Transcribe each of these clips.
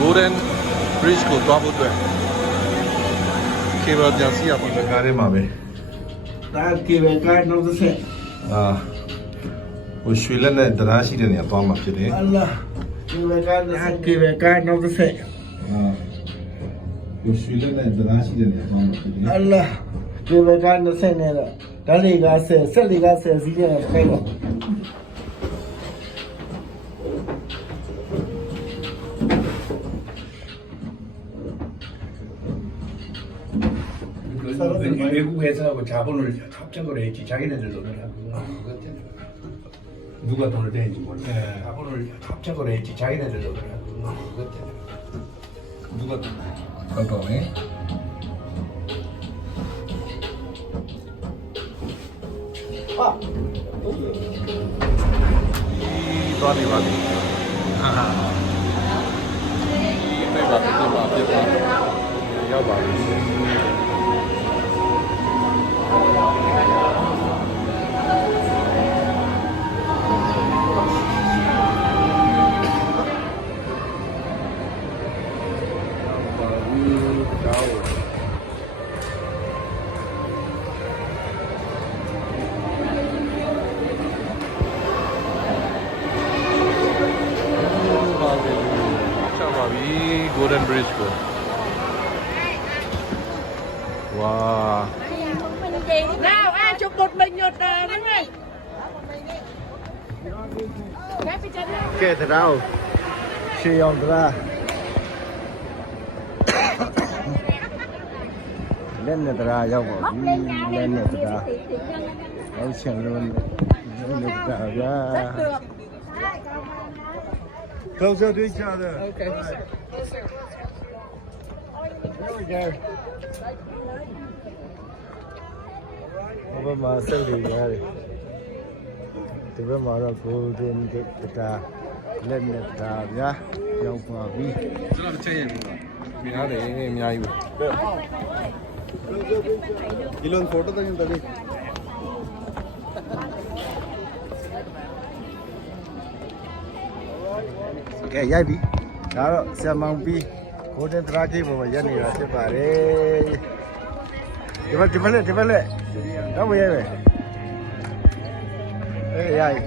Golden Bridge ကိုသွားဖို့အတွက် cable ပြန်စီရပါမယ်ကားထဲမှာပဲဒါ cable ကနောက်တစ်ဆက်ဟိုရွှေလက်နဲ့တရားရှိတဲ့နေရာသွားမှာဖြစ်တယ်အလာ cable ကနောက်တစ်ဆက်ဟိုရွှေလက်နဲ့တရားရှိတဲ့နေရာသွားမှာဖြစ်တယ်အလာ cable ကနောက်ဆက်နေတော့ဓာတ်လေးကဆက်လေးကစီးနေတယ်ခိုင်းတော့외국에서 자본을 합작을 했지 자기네들도 누가 돈을 대는지 몰라. 자본을 합작을 했지 자기네들도 누가 깜깜해သွားနေပါပြီပြပါရောက်ပါပြီGolden Bridge ကိုဝါnào ai chụp một mình nhột đấy mày cái thế nào khi ông ra lên này ra giao bỏ lên này ra ông xem luôn lên này ra closer to each other okay there we go over my city guy the room are golden gate ta lên này ta nhá giao qua đi ကျွန်တော်တစ်ချက်ရင်မြင်ရတယ်အများကြီးပဲဒီလိုဖိုတိုတင်တယ် ကဲရိုက်ပြီဒါတော့ဆံမောင်ပြီး golden traffic ပေါ်မှာရက်နေတာဖြစ်ပါတယ်ဒီဘက်တော့မရိုက်ပဲအေးရိုက်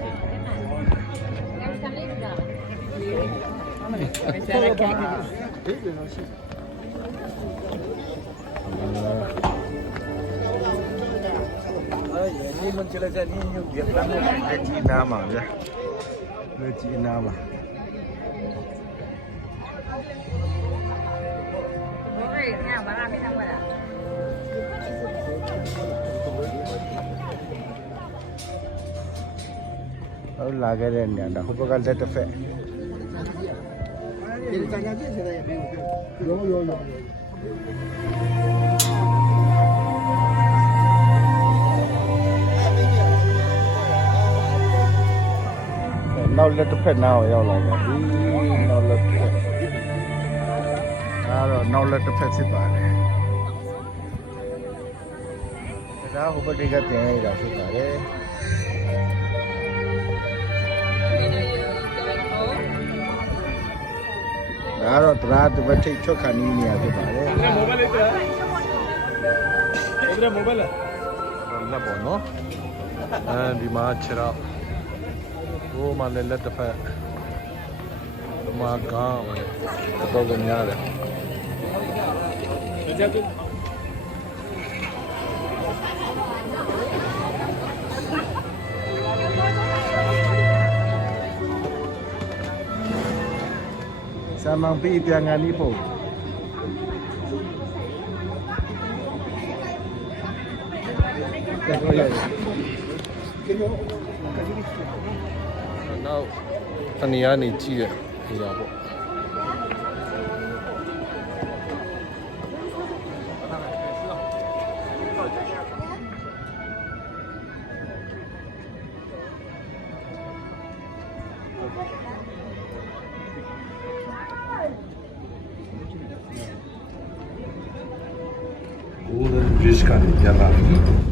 ဒီမချလက်တဲ့ညညပြန်လာမယ်လက်ကြီးနားမှာဗျာလက်ကြီးနားမှာဟုတ်လာခဲ့တဲ့နေရာဟိုဘက်ကလက်တစ်ဖက်နောက်လက်တစ်ဖက်နားကိုရောက်လာပါပြီနောက်လက်တစ်ဖက်ဒါတော့နောက်လက်တစ်ဖက်ဖြစ်ပါတယ်ဒါဟိုဘက်ကတင်ရတာဖြစ်ပါတယ်ဒါတော့တရားတစ်ပတ်ထိတ်ချွတ်ခါနီးနေရဖြစ်ပါတယ်မိုဘိုင်းလေးတရားမိုဘိုင်းလားလက်ပေါ်နော်ဒီမှာခြေတော့ဟိုမှာလည်းလက်တစ်ဖက်ဒီမှာကောင်းတော့ကများတယ်ဆာမန်ပီပြန်ကန်ဒီပို့နောက်တနေရာနေကြည့်တဲ့နေရာပေါ့Golden Bridge ကနေပြန်လာပြီ